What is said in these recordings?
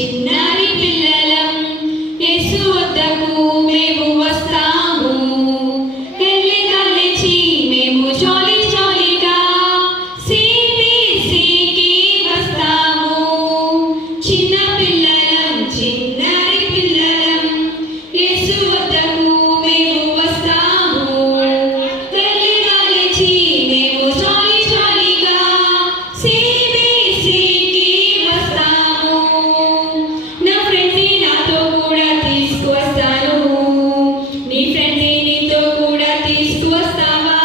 చిన్నారి పిల్లలం యేసు వద్దకు మేము వస్తాము. ఎల్లిగల్లిచి మేము జాలి జాలిగా CBCకి వస్తాము. చిన్న పిల్లలం చిన్నారి పిల్లలం యేసు వద్దకు మేము వస్తాము. ఎల్లిగల్లిచి మేము జాలి జాలిగా CBCకి వస్తాము. నా ఫ్రెండ్స్ నాతో కూడా తీసుకువస్తాను. నీ ఫ్రెండ్స్ నీతో కూడా తీసుకువస్తావా?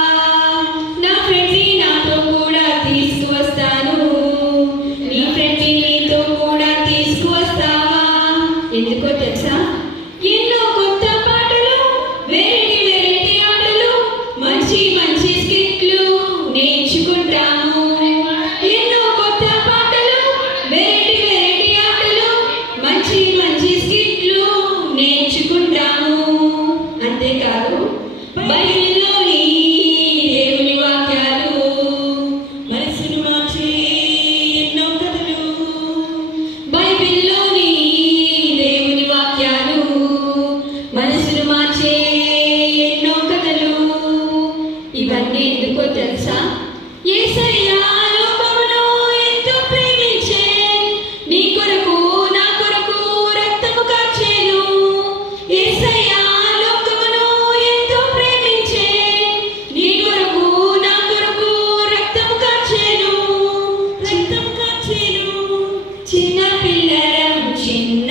నా ఫ్రెండ్స్ నాతో కూడా తీసుకువస్తాను. నీ ఫ్రెండ్స్ నీతో కూడా తీసుకువస్తావా? ఎందుకో తెలుసా? ఎన్నో కొత్త పాటలు, వెరైటీ వెరైటీ ఆటలు, మంచి మంచి స్కిట్లు నేర్చుకుంటాము. ఎన్నో కొత్త పాటలు, వెరైటీ వెరైటీ ఆటలు, మంచి మంచి స్కిట్లు నేర్చుకుంటాము. అంతేకాదు బైబిల్లోని దేవుని వాక్యాలు మనసును మార్చే ఎన్నో కథలు. బైబిల్లోని దేవుని వాక్యాలు మనసును మార్చే ఎన్నో కథలు. ఇవన్నీ ఎందుకో తెలుసా? యేసయ్య లోకమును ఎంతో ప్రేమించే, నీ కొరకు నా కొరకు రక్తము కార్చెను. యేసయ్య లోకమును ఎంతో ప్రేమించే, నీ కొరకు నా కొరకు రక్తము కార్చెను. చిన్న పిల్లలం చిన్న